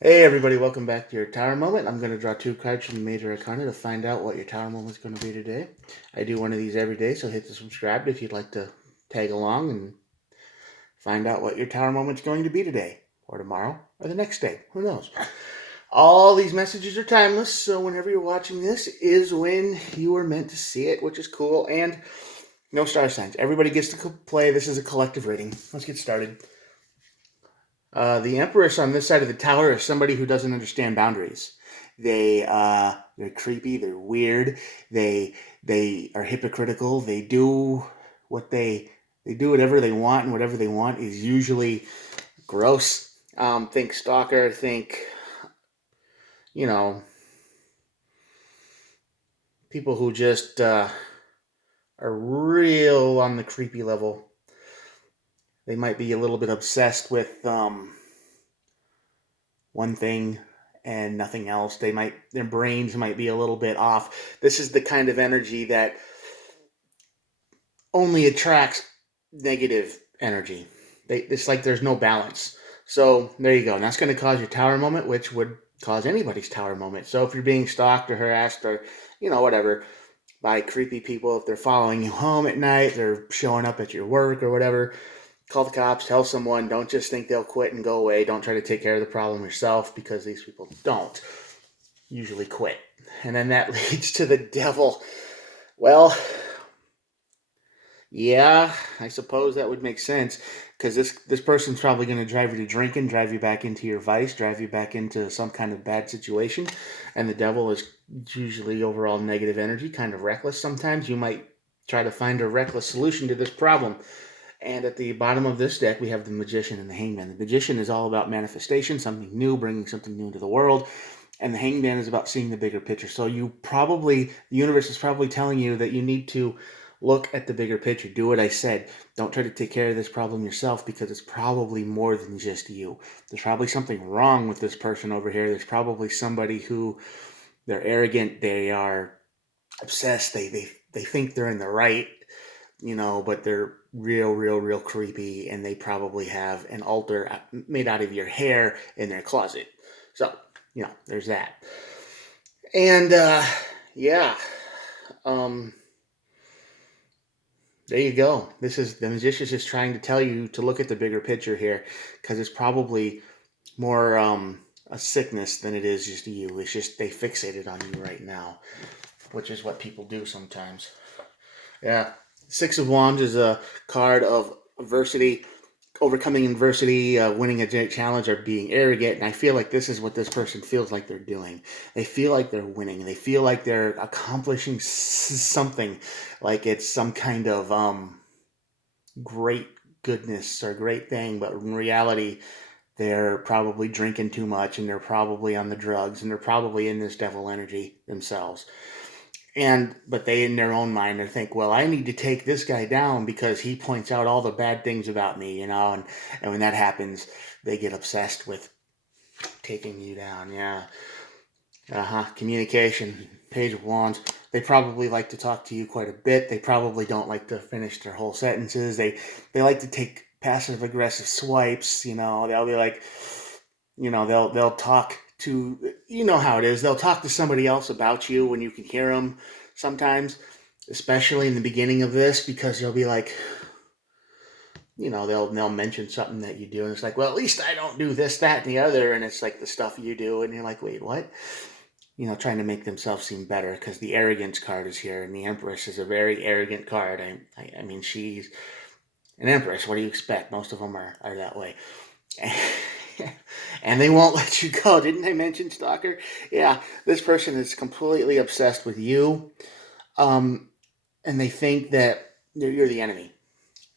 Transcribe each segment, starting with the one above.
Hey everybody, welcome back to your Tower Moment. I'm going to draw two cards from the Major Arcana to find out what your Tower Moment is going to be today. I do one of these every day, so hit the subscribe if you'd like to tag along and find out what your Tower Moment is going to be today, or tomorrow, or the next day. Who knows? All these messages are timeless, so whenever you're watching this is when you were meant to see it, which is cool. And no star signs. Everybody gets to play. This is a collective reading. Let's get started. The Empress on this side of the tower is somebody who doesn't understand boundaries. They're creepy. They're weird. They are hypocritical. They do what they do whatever they want, and whatever they want is usually gross. Think stalker. Think you know people who just are real on the creepy level. They might be a little bit obsessed with one thing and nothing else. Their brains might be a little bit off. This is the kind of energy that only attracts negative energy. It's like there's no balance. So there you go. And that's going to cause your tower moment, which would cause anybody's tower moment. So if you're being stalked or harassed or whatever by creepy people, if they're following you home at night, they're showing up at your work or whatever, call the cops, tell someone. Don't just think they'll quit and go away. Don't try to take care of the problem yourself, because these people don't usually quit. And then that leads to the devil. Well, yeah, I suppose that would make sense, because this person's probably going to drive you to drinking, drive you back into your vice, drive you back into some kind of bad situation. And the devil is usually overall negative energy, kind of reckless sometimes. You might try to find a reckless solution to this problem. And at the bottom of this deck, we have the Magician and the Hangman. The Magician is all about manifestation, something new, bringing something new into the world. And the Hangman is about seeing the bigger picture. So the universe is probably telling you that you need to look at the bigger picture. Do what I said. Don't try to take care of this problem yourself, because it's probably more than just you. There's probably something wrong with this person over here. There's probably somebody who, they're arrogant, they are obsessed, they think they're in the right, but they're real creepy, and they probably have an altar made out of your hair in their closet. So, there's that. And, yeah, um, there you go. This is the magician just trying to tell you to look at the bigger picture here, because it's probably more a sickness than it is just you. It's just they fixated on you right now, which is what people do sometimes. Yeah. Six of Wands is a card of adversity, overcoming adversity, winning a challenge, or being arrogant. And I feel like this is what this person feels like they're doing. They feel like they're winning. They feel like they're accomplishing something, like it's some kind of great goodness or great thing. But in reality, they're probably drinking too much, and they're probably on the drugs, and they're probably in this devil energy themselves. But they, in their own mind, they think, well, I need to take this guy down because he points out all the bad things about me, and when that happens, they get obsessed with taking you down. Yeah. Communication. Page of Wands. They probably like to talk to you quite a bit. They probably don't like to finish their whole sentences. They like to take passive aggressive swipes. They'll be like, they'll talk to, how it is. They'll talk to somebody else about you when you can hear them sometimes, especially in the beginning of this, because you'll be like, they'll mention something that you do, and it's like, well, at least I don't do this, that, and the other, and it's like the stuff you do, and you're like, wait, what? Trying to make themselves seem better, because the arrogance card is here, and the Empress is a very arrogant card. I mean, she's an Empress. What do you expect? Most of them are that way. And they won't let you go. Didn't I mention stalker? Yeah, this person is completely obsessed with you, um, and they think that you're the enemy.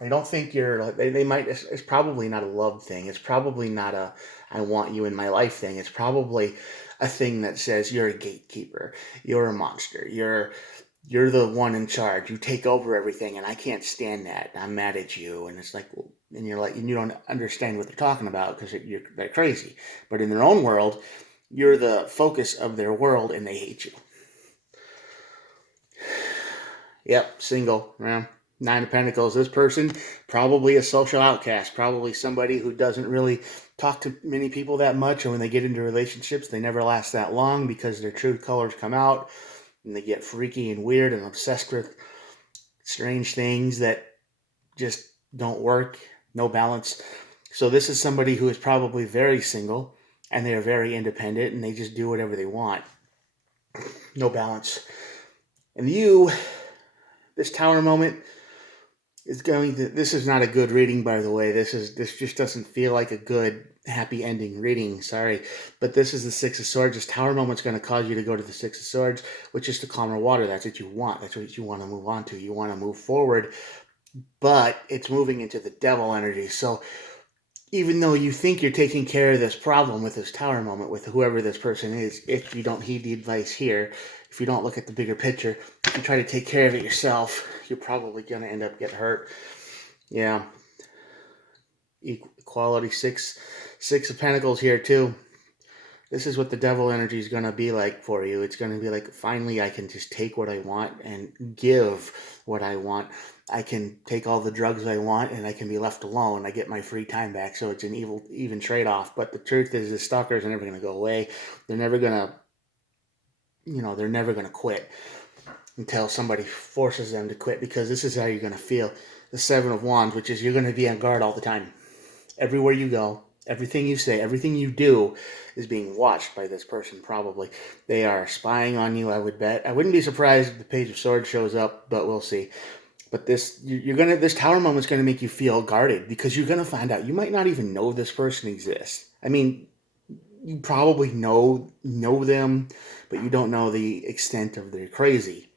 They don't think you're. They might. It's probably not a love thing. It's probably not a I want you in my life thing. It's probably a thing that says you're a gatekeeper. You're a monster. You're the one in charge. You take over everything, and I can't stand that. I'm mad at you, and it's like, well, and you're like, and you don't understand what they're talking about, because they're crazy. But in their own world, you're the focus of their world, and they hate you. Yep, single. Yeah. Nine of Pentacles. This person, probably a social outcast, probably somebody who doesn't really talk to many people that much, and when they get into relationships, they never last that long because their true colors come out and they get freaky and weird and obsessed with strange things that just don't work, no balance. So this is somebody who is probably very single and they are very independent and they just do whatever they want. No balance. And you, this tower moment is going to, this is not a good reading, by the way. This just doesn't feel like a good happy ending reading. Sorry. But this is the Six of Swords. This tower moment's going to cause you to go to the Six of Swords, which is the calmer water. That's what you want. That's what you want to move on to. You want to move forward, but it's moving into the devil energy. So even though you think you're taking care of this problem with this tower moment with whoever this person is, if you don't heed the advice here, if you don't look at the bigger picture, if you try to take care of it yourself, you're probably going to end up getting hurt. Yeah. Equality, six of Pentacles here too. This is what the devil energy is going to be like for you. It's going to be like, finally, I can just take what I want and give what I want. I can take all the drugs I want and I can be left alone. I get my free time back. So it's an even trade-off. But the truth is the stalkers are never going to go away. They're never going to, they're never going to quit until somebody forces them to quit, because this is how you're going to feel. The Seven of Wands, which is you're going to be on guard all the time. Everywhere you go, everything you say, everything you do is being watched by this person, probably. They are spying on you, I would bet. I wouldn't be surprised if the Page of Swords shows up, but we'll see. But this tower moment is going to make you feel guarded, because you're going to find out you might not even know this person exists. I mean, you probably know them, but you don't know the extent of their crazy,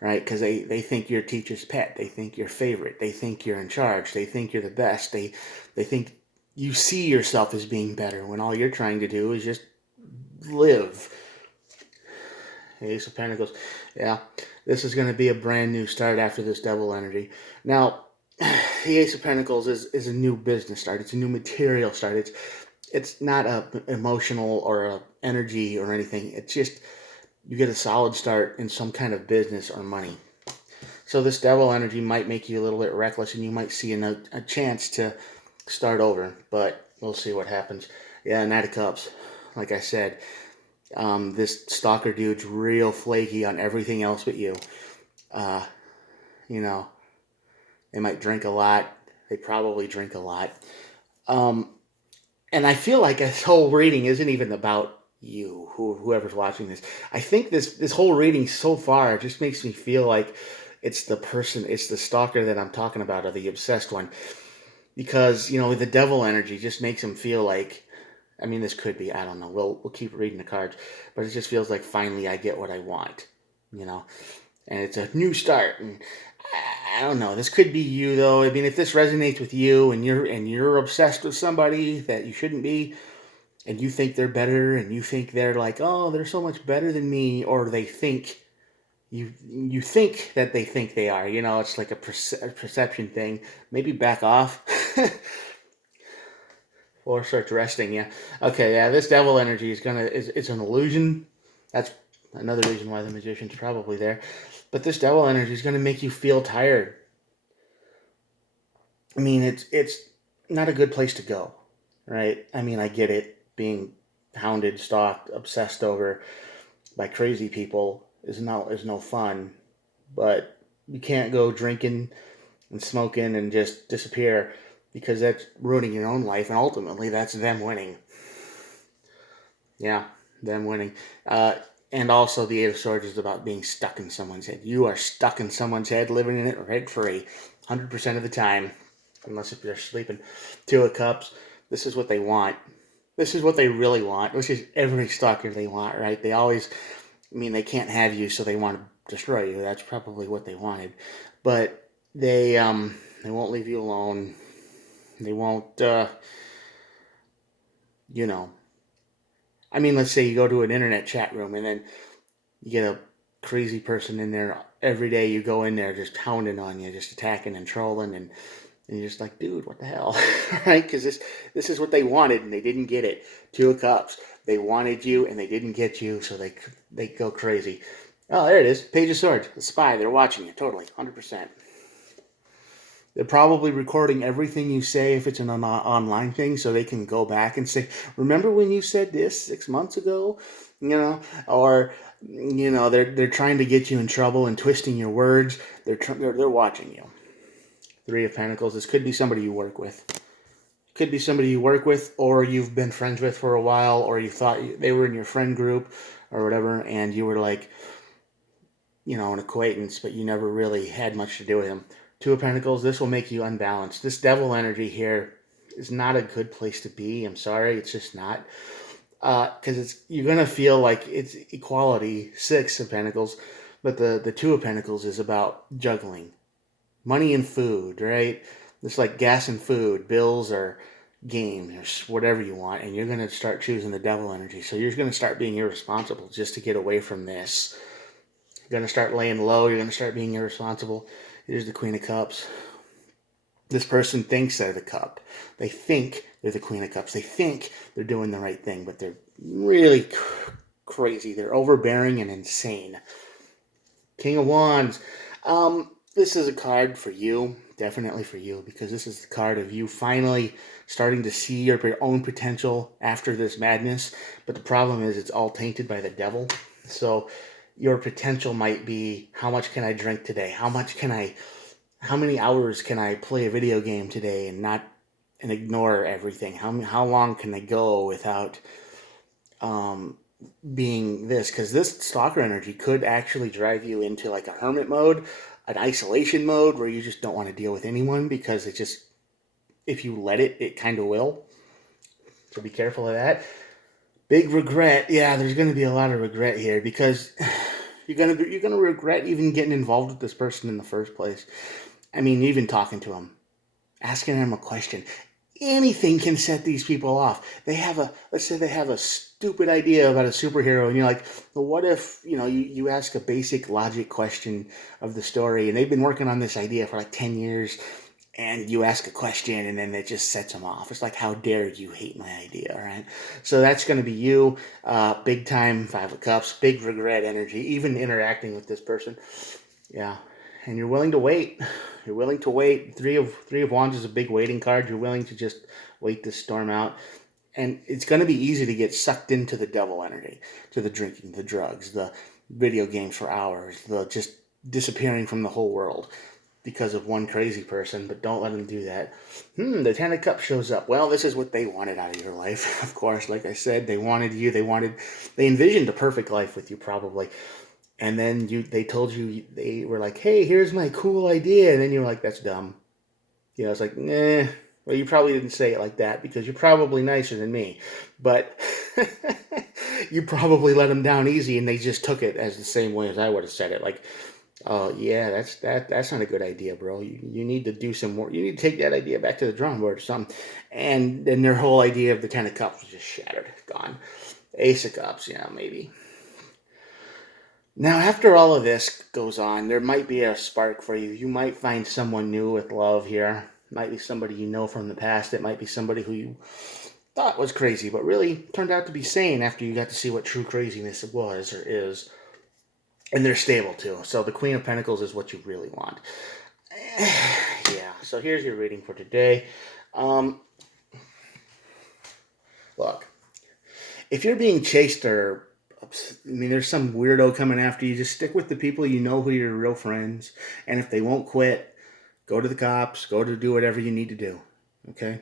right? Because they think you're teacher's pet. They think you're favorite. They think you're in charge. They think you're the best. They think you see yourself as being better when all you're trying to do is just live. Ace of Pentacles. Yeah, this is going to be a brand new start after this devil energy. Now, the Ace of Pentacles is a new business start. It's a new material start. It's not a emotional or a energy or anything. It's just you get a solid start in some kind of business or money. So this devil energy might make you a little bit reckless, and you might see a chance to start over, but we'll see what happens. Yeah, Knight of Cups. Like I said, this stalker dude's real flaky on everything else but you. They might drink a lot. They probably drink a lot. And I feel like this whole reading isn't even about you, whoever's watching this. I think this whole reading so far just makes me feel like it's the stalker that I'm talking about, or the obsessed one. Because, the devil energy just makes him feel like, I mean, this could be, I don't know, we'll keep reading the cards, but it just feels like finally I get what I want, and it's a new start, and I don't know, this could be you, though. I mean, if this resonates with you, and you're obsessed with somebody that you shouldn't be, and you think they're better, and you think they're like, oh, they're so much better than me, or they think, you think that they think they are, it's like a perception thing. Maybe back off. Or starts resting, yeah. Okay, yeah, this devil energy it's an illusion. That's another reason why the Magician's probably there. But this devil energy is gonna make you feel tired. I mean, it's not a good place to go, right? I mean, I get it. Being hounded, stalked, obsessed over by crazy people is no fun. But you can't go drinking and smoking and just disappear, because that's ruining your own life, and ultimately that's them winning. Yeah, them winning. And also the Eight of Swords is about being stuck in someone's head. You are stuck in someone's head, living in it rent-free, 100% of the time, unless if you're sleeping. Two of Cups, this is what they want. This is what they really want. This is every stalker they want, right? They always, they can't have you, so they want to destroy you. That's probably what they wanted. But they won't leave you alone. They won't, let's say you go to an internet chat room and then you get a crazy person in there every day. You go in there just pounding on you, just attacking and trolling, and you're just like, dude, what the hell, right? Because this is what they wanted and they didn't get it. Two of Cups. They wanted you and they didn't get you, so they go crazy. Oh, there it is. Page of Swords. The spy. They're watching you. Totally. 100%. They're probably recording everything you say if it's an online thing, so they can go back and say, "Remember when you said this 6 months ago?" You know, or they're trying to get you in trouble and twisting your words. They're watching you. Three of Pentacles. This could be somebody you work with. Could be somebody you work with, or you've been friends with for a while, or you thought they were in your friend group or whatever, and you were like, an acquaintance, but you never really had much to do with him. Two of Pentacles, this will make you unbalanced. This devil energy here is not a good place to be. I'm sorry, it's just not. Because you're going to feel like it's equality, Six of Pentacles, but the Two of Pentacles is about juggling. Money and food, right? It's like gas and food, bills or games or whatever you want, and you're going to start choosing the devil energy. So you're going to start being irresponsible just to get away from this. You're going to start laying low. You're going to start being irresponsible. Here's the Queen of Cups. This person thinks they're the cup. They think they're the Queen of Cups. They think they're doing the right thing, but they're really crazy. They're overbearing and insane. King of Wands. This is a card for you, definitely for you, because this is the card of you finally starting to see your own potential after this madness. But the problem is it's all tainted by the devil. So your potential might be, how much can I drink today? How many hours can I play a video game today and ignore everything? How long can I go without being this? Because this stalker energy could actually drive you into like a hermit mode, an isolation mode where you just don't want to deal with anyone, because it just, if you let it, it kind of will. So be careful of that. Big regret. Yeah, there's going to be a lot of regret here, because you're going to regret even getting involved with this person in the first place. I mean, even talking to them, asking them a question. Anything can set these people off. Let's say they have a stupid idea about a superhero, and you're like, well, what if, you ask a basic logic question of the story, and they've been working on this idea for like 10 years, and you ask a question, and then it just sets them off. It's like, how dare you hate my idea, right? So that's going to be you, big time, Five of Cups, big regret energy, even interacting with this person. Yeah. And you're willing to wait. You're willing to wait. Three of Wands is a big waiting card. You're willing to just wait this storm out. And it's going to be easy to get sucked into the devil energy, to the drinking, the drugs, the video games for hours, the just disappearing from the whole world because of one crazy person. But don't let them do that. The Ten of Cups shows up. Well, this is what they wanted out of your life. Of course, like I said, they wanted you. They envisioned a perfect life with you, probably. And then they told you, they were like, hey, here's my cool idea. And then you're like, that's dumb. It's like, nah. Well, you probably didn't say it like that, because you're probably nicer than me. But you probably let them down easy, and they just took it as the same way as I would have said it. Like, oh, yeah, that's not a good idea, bro. You need to do some more. You need to take that idea back to the drawing board or something. And then their whole idea of the Ten of Cups was just shattered, gone. Ace of Cups, yeah, maybe. Now, after all of this goes on, there might be a spark for you. You might find someone new with love here. Might be somebody you know from the past. It might be somebody who you thought was crazy, but really turned out to be sane after you got to see what true craziness was or is. And they're stable too. So the Queen of Pentacles is what you really want. Yeah, so here's your reading for today. Look, if you're being chased or there's some weirdo coming after you, just stick with the people you know who are your real friends. And if they won't quit, go to the cops, go to do whatever you need to do. Okay?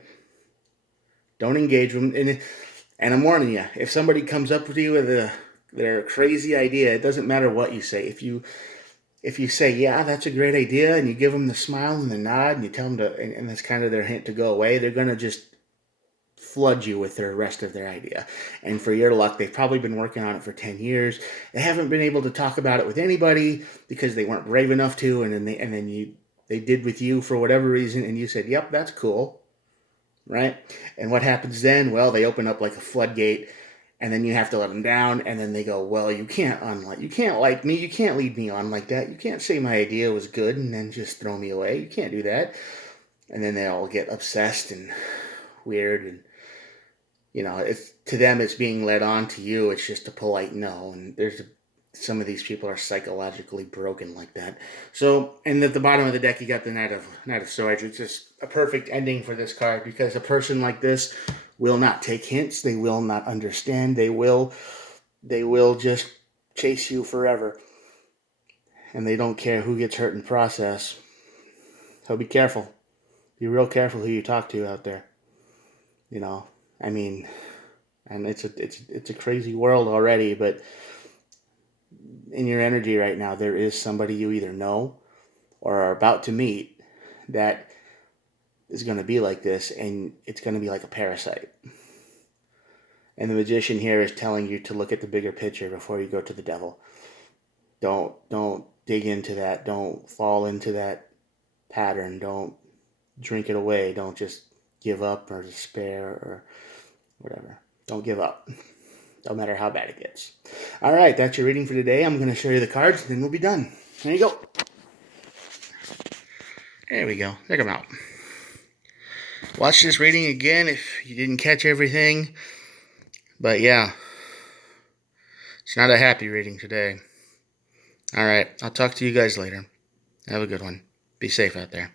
Don't engage them. And I'm warning you, if somebody comes up with you with their crazy idea, it doesn't matter what you say. If you say, yeah, that's a great idea, and you give them the smile and the nod, and you tell them to, and that's kind of their hint to go away, they're going to just flood you with the rest of their idea. And for your luck, they've probably been working on it for 10 years. They haven't been able to talk about it with anybody because they weren't brave enough to, and then they did with you for whatever reason, and you said, yep, that's cool, right? And what happens then? Well, they open up like a floodgate, and then you have to let them down, and then they go, well, you can't like me, you can't lead me on like that, you can't say my idea was good and then just throw me away, you can't do that. And then they all get obsessed and weird, and to them it's being led on to you, it's just a polite no. And some of these people are psychologically broken like that. So, and at the bottom of the deck, you got the Knight of Swords. It's just a perfect ending for this card because a person like this will not take hints. They will not understand. They will just chase you forever, and they don't care who gets hurt in the process. So be careful. Be real careful who you talk to out there. You know, I mean, and it's a crazy world already, but in your energy right now, there is somebody you either know or are about to meet that is going to be like this, and it's going to be like a parasite. And the magician here is telling you to look at the bigger picture before you go to the devil. Don't dig into that. Don't fall into that pattern. Don't drink it away. Don't just give up or despair or whatever. Don't give up. No matter how bad it gets. All right, that's your reading for today. I'm going to show you the cards, and then we'll be done. There you go. There we go. Check them out. Watch this reading again if you didn't catch everything. But yeah, it's not a happy reading today. All right, I'll talk to you guys later. Have a good one. Be safe out there.